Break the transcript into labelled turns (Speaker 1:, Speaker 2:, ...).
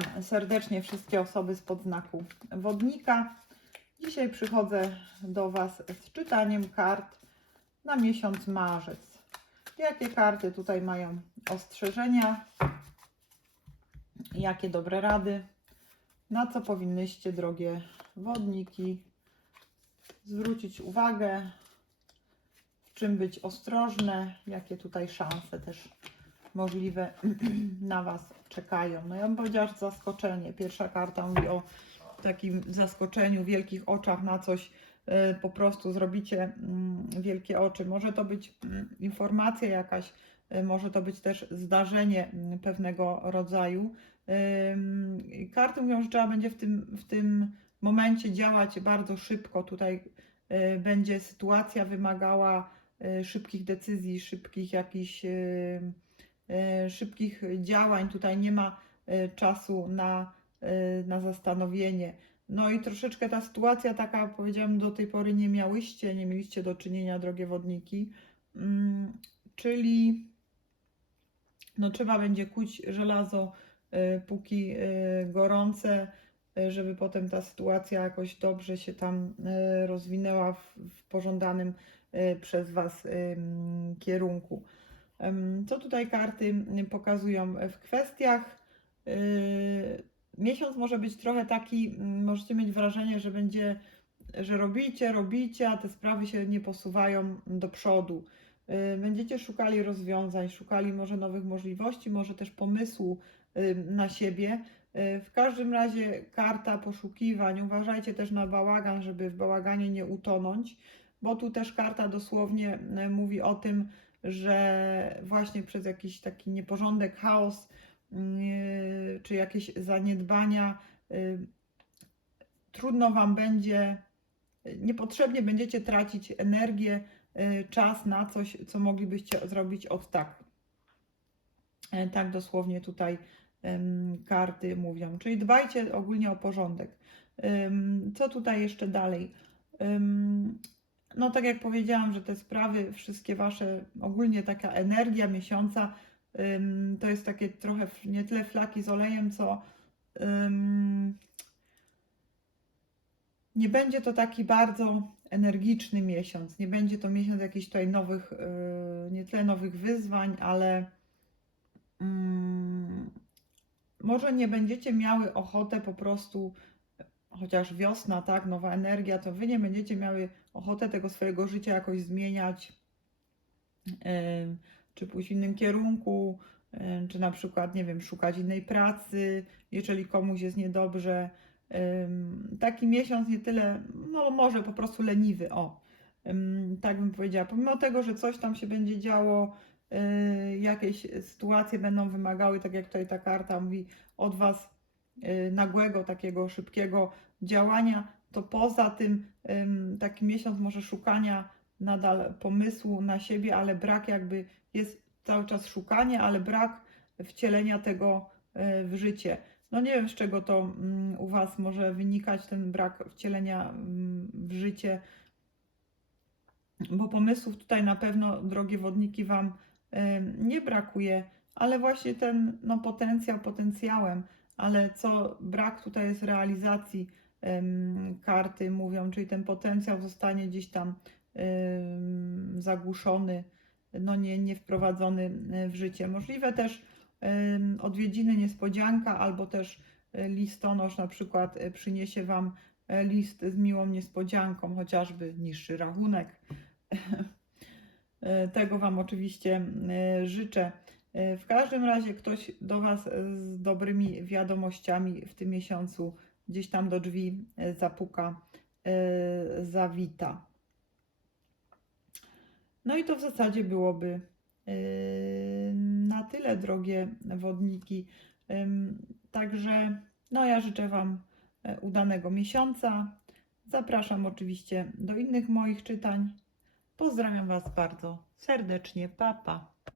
Speaker 1: Witam serdecznie wszystkie osoby spod znaku wodnika. Dzisiaj przychodzę do Was z czytaniem kart na miesiąc marzec. Jakie karty tutaj mają ostrzeżenia? Jakie dobre rady? Na co powinnyście, drogie wodniki, zwrócić uwagę? W czym być ostrożne? Jakie tutaj szanse też możliwe na Was czekają. No ja bym powiedziała, że zaskoczenie. Pierwsza karta mówi o takim zaskoczeniu, wielkich oczach na coś, y, po prostu zrobicie mm, wielkie oczy. Może to być mm, informacja jakaś, y, może to być też zdarzenie mm, pewnego rodzaju. Karty mówią, że trzeba będzie w tym, w tym momencie działać bardzo szybko. Tutaj y, będzie sytuacja wymagała szybkich decyzji, szybkich jakichś szybkich działań. Tutaj nie ma y, czasu na, y, na zastanowienie. No i troszeczkę ta sytuacja taka, powiedziałam, do tej pory nie miałyście, nie mieliście do czynienia, drogie wodniki. Mm, czyli no trzeba będzie kuć żelazo, póki gorące, żeby potem ta sytuacja jakoś dobrze się tam rozwinęła w, w pożądanym przez Was kierunku. Co tutaj karty pokazują w kwestiach? y, Miesiąc może być trochę taki, mm, możecie mieć wrażenie, że będzie, że robicie, robicie, a te sprawy się nie posuwają do przodu. Y, Będziecie szukali rozwiązań, szukali może nowych możliwości, może też pomysłu y, na siebie. Y, W każdym razie karta poszukiwań. Uważajcie też na bałagan, żeby w bałaganie nie utonąć, bo tu też karta dosłownie y, mówi o tym, że właśnie przez jakiś taki nieporządek, chaos, yy, czy jakieś zaniedbania, yy, trudno Wam będzie, niepotrzebnie będziecie tracić energię, yy, czas na coś, co moglibyście zrobić od tak. Yy, Tak dosłownie tutaj karty mówią. Czyli dbajcie ogólnie o porządek. Co tutaj jeszcze dalej? No tak jak powiedziałam, że te sprawy, wszystkie wasze, ogólnie taka energia miesiąca, ym, to jest takie trochę nie tyle flaki z olejem, co ym, nie będzie to taki bardzo energiczny miesiąc. Nie będzie to miesiąc jakichś tutaj nowych, yy, nie tyle nowych wyzwań, ale mm, może nie będziecie miały ochotę po prostu, chociaż wiosna, tak, nowa energia, to wy nie będziecie miały ochotę tego swojego życia jakoś zmieniać, czy pójść w innym kierunku, czy na przykład, nie wiem, szukać innej pracy, jeżeli komuś jest niedobrze. Taki miesiąc nie tyle, no może po prostu leniwy, o, tak bym powiedziała. Pomimo tego, że coś tam się będzie działo, y, jakieś sytuacje będą wymagały, tak jak tutaj ta karta mówi, od Was nagłego, takiego szybkiego działania, to poza tym ym, taki miesiąc może szukania nadal pomysłu na siebie, ale brak jakby jest cały czas szukanie, ale brak wcielenia tego y, w życie. No nie wiem, z czego to mm, u Was może wynikać, ten brak wcielenia mm, w życie, bo pomysłów tutaj na pewno, drogie wodniki, Wam nie brakuje, ale właśnie ten no, potencjał potencjałem, ale co brak tutaj jest realizacji karty, mówią, czyli ten potencjał zostanie gdzieś tam zagłuszony, no nie, nie wprowadzony e, w życie. Możliwe też odwiedziny niespodzianka, albo też e, listonosz na przykład e, przyniesie Wam list z miłą niespodzianką, chociażby niższy rachunek. Tego Wam oczywiście życzę. E, W każdym razie ktoś do Was z dobrymi wiadomościami w tym miesiącu gdzieś tam do drzwi e, zapuka, e, zawita. No i to w zasadzie byłoby e, na tyle, drogie wodniki. Także no ja życzę Wam e, udanego miesiąca. Zapraszam oczywiście do innych moich czytań. Pozdrawiam Was bardzo serdecznie. Pa, pa.